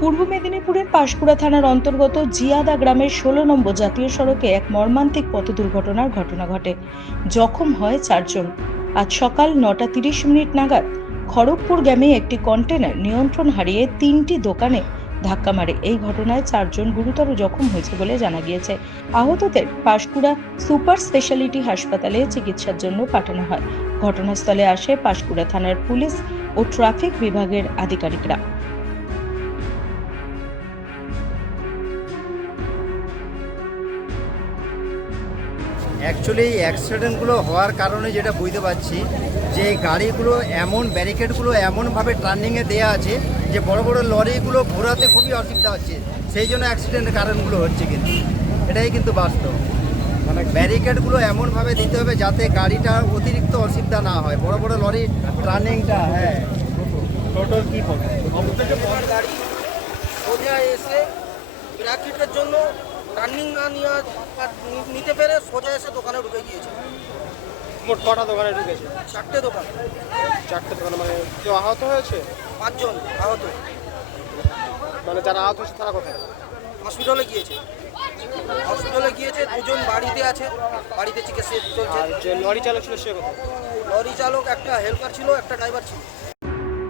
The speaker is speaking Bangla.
পূর্ব মেদিনীপুরের পাঁশকুড়া থানার অন্তর্গত জিয়াদা গ্রামের ১৬ নম্বর জাতীয় সড়কে এক মর্মান্তিক পথ দুর্ঘটনার ঘটনা ঘটে। জখম হয় ৪ জন। আজ সকাল ৯টা ৩০ মিনিট নাগাদ খড়গপুরগামী একটি কন্টেনার নিয়ন্ত্রণ হারিয়ে ৩টি দোকানে ধাক্কা মারে। এই ঘটনায় ৪ জন গুরুতর জখম হয়েছে বলে জানা গিয়েছে। আহতদের পাঁশকুড়া সুপার স্পেশালিটি হাসপাতালে চিকিৎসার জন্য পাঠানো হয়। ঘটনাস্থলে আসে পাঁশকুড়া থানার পুলিশ ও ট্রাফিক বিভাগের আধিকারিকরা। অ্যাকচুয়ালি অ্যাক্সিডেন্টগুলো হওয়ার কারণে যেটা বুঝতে পারছি যে গাড়িগুলো এমন ব্যারিকেডগুলো এমনভাবে টার্নিংয়ে দেওয়া আছে যে বড় বড় লরিগুলো ঘোরাতে খুবই অসুবিধা হচ্ছে, সেই জন্য অ্যাক্সিডেন্টের কারণগুলো হচ্ছে। কিন্তু এটাই কিন্তু বাস্তব, মানে ব্যারিকেডগুলো এমনভাবে দিতে হবে যাতে গাড়িটা অতিরিক্ত অসুবিধা না হয়। বড় বড় লরি টার্নিংটা টোটোর কি ফটো গাড়ি সোজা এসে ব্র্যাকেটের জন্য টার্নিং না নিতে পেরে সোজা এসে দোকানে ঢুকে গিয়েছে। মোট কটা দোকানে ঢুকেছে? 4টে দোকান। 4টে দোকানে, মানে কেউ আহত হয়েছে? 5 জন আহত। মানে যারা আহত হয়েছে তারা কোথায়? হসপিটালে গিয়েছে। 2 জন বাড়িতে আছে, বাড়িতে চিকিৎসা চলছে। আর যে লরি চালক ছিল সে কোথায়? লরি চালক একটা হেল্পার ছিল, একটা ড্রাইভার ছিল।